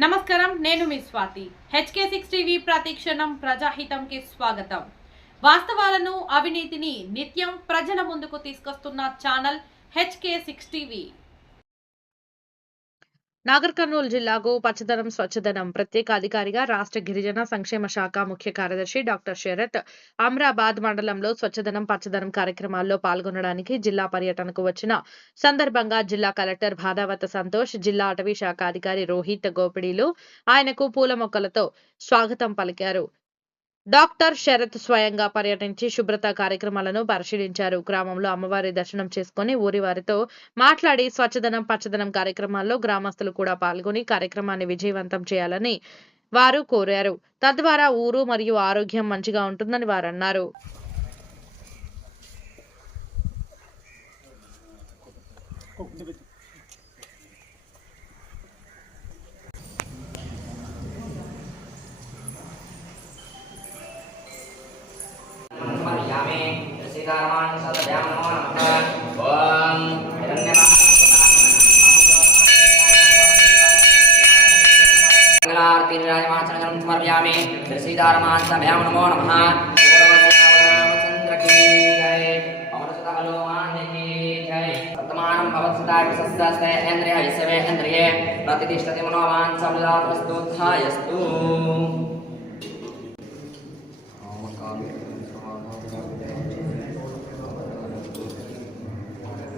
నమస్కారం, నేను మీ Swathi. HK6 TV ప్రతిక్షణం ప్రజాహితంకి స్వాగతం. వాస్తవాలను, అవినీతిని నిత్యం ప్రజల ముందుకు తీసుకొస్తున్న channel HK6 TV. Nagar Kurnool జిల్లాకు పచ్చదనం స్వచ్ఛదనం ప్రత్యేక అధికారిగా రాష్ట్ర గిరిజన సంక్షేమ శాఖ ముఖ్య కార్యదర్శి డాక్టర్ శరత్ అమ్రాబాద్ మండలంలో స్వచ్ఛదనం పచ్చదనం కార్యక్రమాల్లో పాల్గొనడానికి జిల్లా పర్యటనకు వచ్చిన సందర్భంగా జిల్లా కలెక్టర్ భాదావత సంతోష్, జిల్లా అటవీ శాఖ అధికారి రోహిత్ గోపిడీలు ఆయనకు పూల మొక్కలతో స్వాగతం పలికారు. డాక్టర్ శరత్ స్వయంగా పర్యటించి శుభ్రత కార్యక్రమాలను పరిశీలించారు. గ్రామంలో అమ్మవారి దర్శనం చేసుకుని ఊరి వారితో మాట్లాడి స్వచ్ఛదనం పచ్చదనం కార్యక్రమాల్లో గ్రామస్తులు కూడా పాల్గొని కార్యక్రమాన్ని విజయవంతం చేయాలని వారు కోరారు. తద్వారా ఊరు మరియు ఆరోగ్యం మంచిగా ఉంటుందని వారు అన్నారు. समर्पयामि श्रीसीतारमान् सभयां नमो नमः। चंद्र की जय अमृत हनुमान की जय। वर्तमानं भवत्सुताय सस्ते इंद्रिय विश्वे इंद्रिये प्रतिष्ठति मनोवान् समुदातस्तु धायस्तु।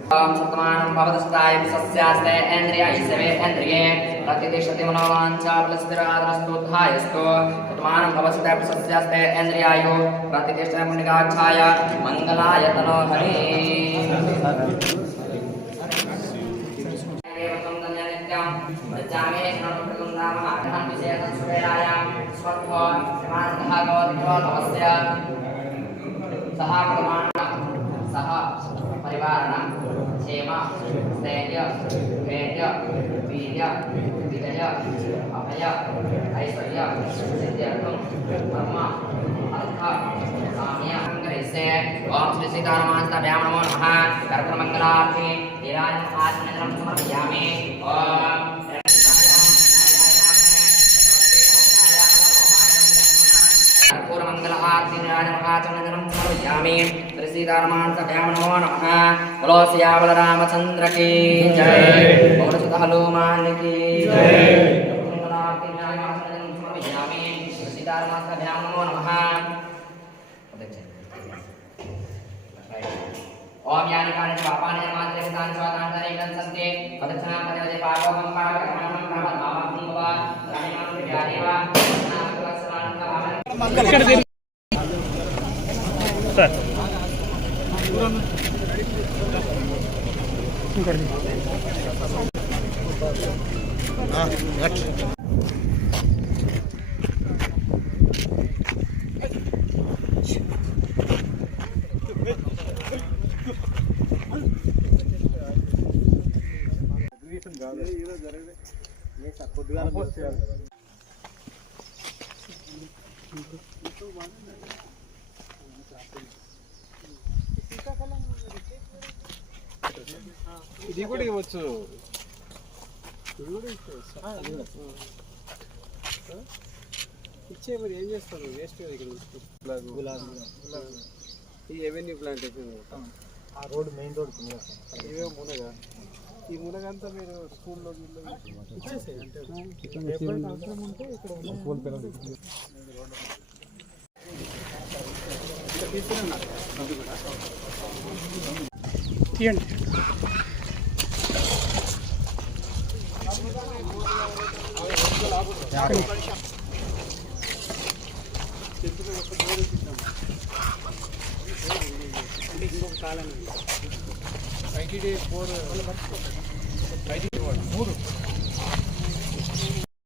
वर्तमानं भवत्सुताय सस्ते इंद्रिय विश्वे इंद्रिये प्रतिष्ठति मनोवान् समुदातस्तु धायस्तु। वर्तमानं भवत्सुताय सस्ते इंद्रियायो प्रतिष्ठति पुण्यगाच्छाय मंगलाय तनो हरि। सह परिवारणं क्षेम स्थैर्य धैर्य वीर्य विजय अभय ऐश्वर्य सिद्ध्यर्थं ब्रह्म अर्थ काम्य से ओम श्री सीतारामाय नमो नमः। कर्पूरमंगलार्थे नीराजनम् आचमनं समर्पयामि। ओम कर्पूरमंगलार्थे नीराजनम् आचमनं समर्पयामि। श्री सीतारामाय नमो नमः। बोलो सियावर रामचंद्र की जय। बोलो सुत हनुमान की जय। कर्पूरमंगलार्थे नीराजनम् आचमनं समर्पयामि। श्री सीतारामाय नमो नमः। ओम यानि कानि पापानि मात्रे तानि स्वातानि सन्ते पदच्छानां पदवदे पापोहं पापकर्मं पापमावं वा रामेण विद्यादेव सर ఇది కూడా ఇవ్వచ్చు. ఇచ్చే మరి ఏం చేస్తారు? వేస్ట్ ఇక్కడ ఈ ఎవెన్యూ ప్లాంటేషన్ ఆ రోడ్ మెయిన్ రోడ్ ఇవే మునగా ఈ మునగంతా మీరు స్కూల్లో ఇచ్చేసేది అంటే అవసరం ఉంటే ఇక్కడ తీయండి. ఇంకొక కాలం 90 days 4 3